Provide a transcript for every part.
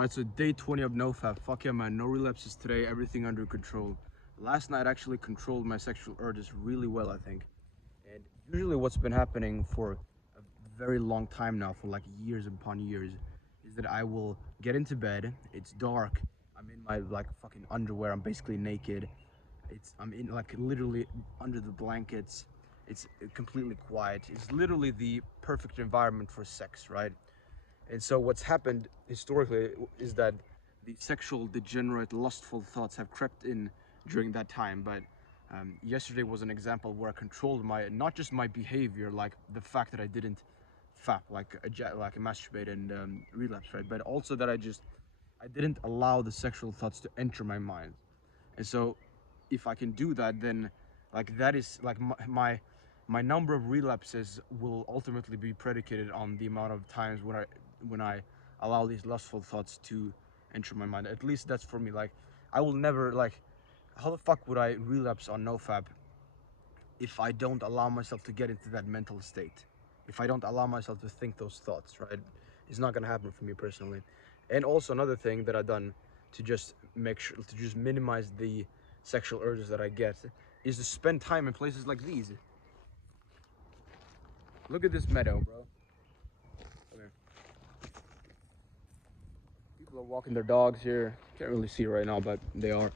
Alright, so day 20 of NoFap. Fuck yeah, man. No relapses today. Everything under control. Last night actually controlled my sexual urges really well, I think. And usually what's been happening for a very long time now, for like years upon years, is that I will get into bed. It's dark. I'm in my like fucking underwear. I'm basically naked. I'm in like literally under the blankets. It's completely quiet. It's literally the perfect environment for sex, right? And so what's happened historically is that the sexual, degenerate, lustful thoughts have crept in during that time. But yesterday was an example where I controlled my, not just my behavior, like the fact that I didn't fap, like masturbate and relapse, right? But also that I didn't allow the sexual thoughts to enter my mind. And so if I can do that, then like that is like my number of relapses will ultimately be predicated on the amount of times when I allow these lustful thoughts to enter my mind. At least that's for me. Like I will never like, how the fuck would I relapse on NoFap if I don't allow myself to get into that mental state? If I don't allow myself to think those thoughts, right? It's not gonna happen for me personally. And also another thing that I've done to just make sure to just minimize the sexual urges that I get is to spend time in places like these. Look at this meadow, bro. Okay. People are walking their dogs here. Can't really see right now, but they are.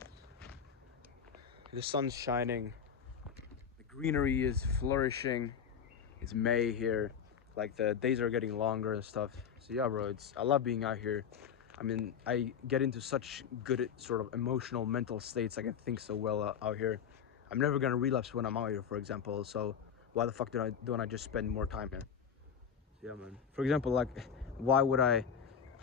The sun's shining. The greenery is flourishing. It's May here. Like the days are getting longer and stuff. So yeah, bro, I love being out here. I mean, I get into such good sort of emotional, mental states. I can think so well out here. I'm never gonna relapse when I'm out here, for example. So why the fuck don't I just spend more time here? Yeah, man. For example, like, why would I,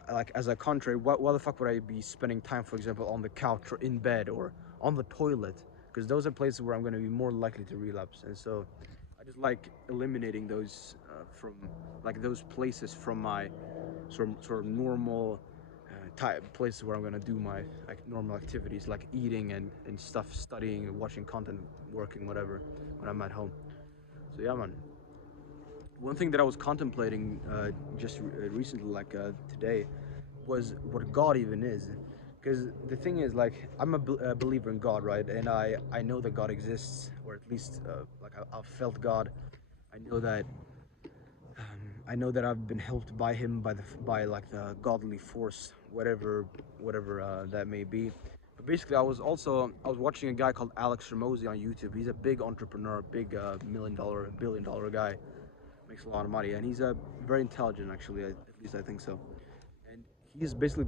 like, as a contrary, why the fuck would I be spending time, for example, on the couch or in bed or on the toilet? Because those are places where I'm going to be more likely to relapse. And so I just like eliminating those from, like, those places from my sort of normal type places where I'm going to do my, like, normal activities, like eating and stuff, studying, watching content, working, whatever, when I'm at home. So yeah, man. One thing that I was contemplating recently, like today, was what God even is. Because the thing is, like, I'm a believer in God, right? And I know that God exists, or at least like I've felt God. I know that I know that I've been helped by Him, by like the godly force, whatever that may be. But basically, I was watching a guy called Alex Ramosi on YouTube. He's a big entrepreneur, big $1 million, $1 billion guy, makes a lot of money, and he's very intelligent, actually. At least I think so. And he's basically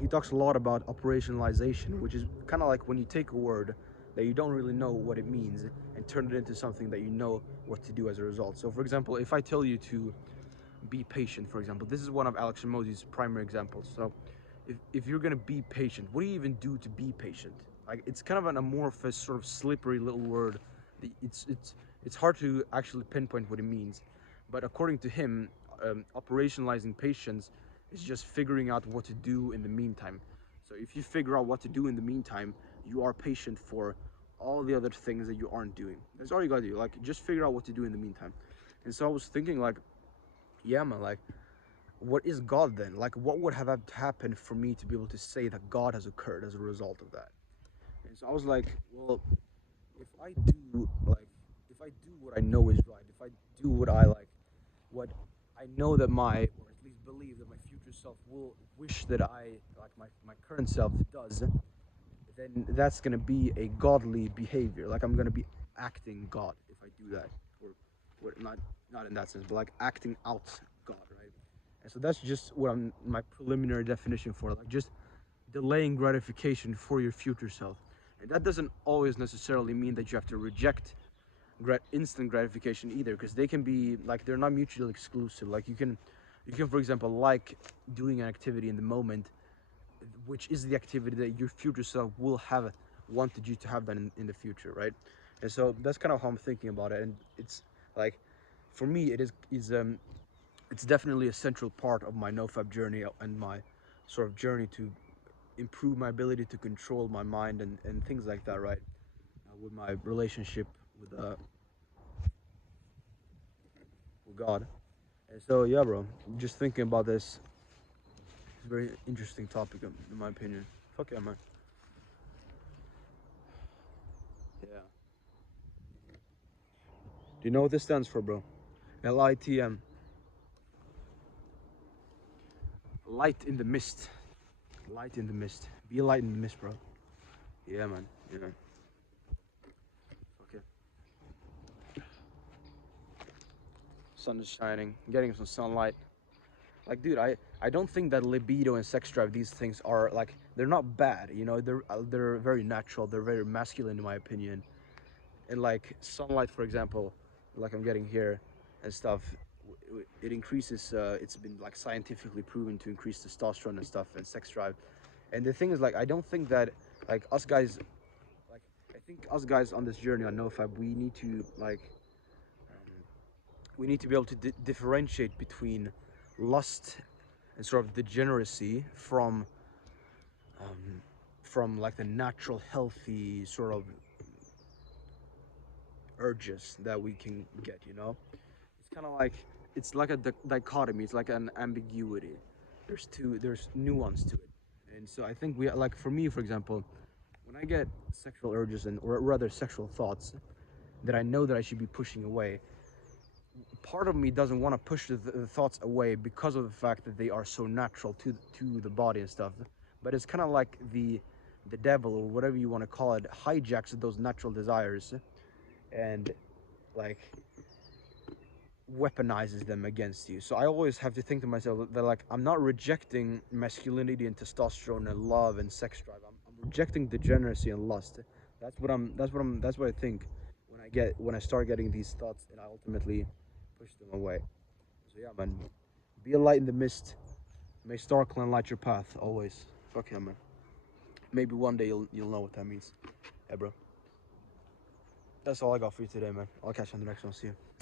he talks a lot about operationalization, which is kind of like when you take a word that you don't really know what it means and turn it into something that you know what to do as a result. So for example, if I tell you to be patient, for example, this is one of Alex Ramosi's primary examples. So if you're gonna be patient, what do you even do to be patient? Like, it's kind of an amorphous, sort of slippery little word. It's hard to actually pinpoint what it means. But according to him, operationalizing patience is just figuring out what to do in the meantime. So if you figure out what to do in the meantime, you are patient for all the other things that you aren't doing. That's all you gotta do. Like, just figure out what to do in the meantime. And so I was thinking, like, yeah, man, like, what is God then? Like, what would have happened for me to be able to say that God has occurred as a result of that? And so I was like, well, if I do like, if I do what I know is right, if I do what I know that or at least believe that my future self will wish that my current self does, then that's gonna be a godly behavior. Like, I'm gonna be acting God if I do that, or what? Not in that sense, but like acting out God, right? And so that's just what my preliminary definition for, like, just delaying gratification for your future self. And that doesn't always necessarily mean that you have to reject instant gratification either, because they can be like, they're not mutually exclusive. Like, you can for example like doing an activity in the moment, which is the activity that your future self will have wanted you to have done in the future, right? And so that's kind of how I'm thinking about it. And it's like, for me, it's definitely a central part of my NoFap journey and my sort of journey to improve my ability to control my mind and things like that, right? With my relationship with God. And so yeah, bro, just thinking about this, a very interesting topic, in my opinion. Fuck yeah, man. Yeah. Do you know what this stands for, bro? LITM. Light in the mist. Light in the mist. Be a light in the mist, bro. Yeah, man. Yeah. Okay. Sun is shining. Getting some sunlight. Like, dude, I don't think that libido and sex drive, these things are like, they're not bad. You know, they're very natural. They're very masculine, in my opinion. And like sunlight, for example, like I'm getting here and stuff, it increases. It's been like scientifically proven to increase testosterone and stuff and sex drive. And the thing is, like, I don't think that like us guys, like, I think us guys on this journey on NoFap, we need to like, we need to be able to differentiate between lust and sort of degeneracy um, from like the natural, healthy sort of urges that we can get. You know, it's kind of like, it's like a dichotomy. It's like an ambiguity. There's nuance to it, and so I think we, like, for me, for example, when I get sexual urges and, or rather sexual thoughts that I know that I should be pushing away, part of me doesn't want to push the thoughts away because of the fact that they are so natural to the body and stuff. But it's kind of like the devil, or whatever you want to call it, hijacks those natural desires and like weaponizes them against you. So I always have to think to myself that like, I'm not rejecting masculinity and testosterone and love and sex drive. I'm rejecting degeneracy and lust. That's what I think when I start getting these thoughts and I ultimately push them away. So yeah, man. Be a light in the mist. May sparkle and light your path always. Fuck yeah, man. Maybe one day you'll know what that means. Yeah, bro. That's all I got for you today, man. I'll catch you on the next one. See you.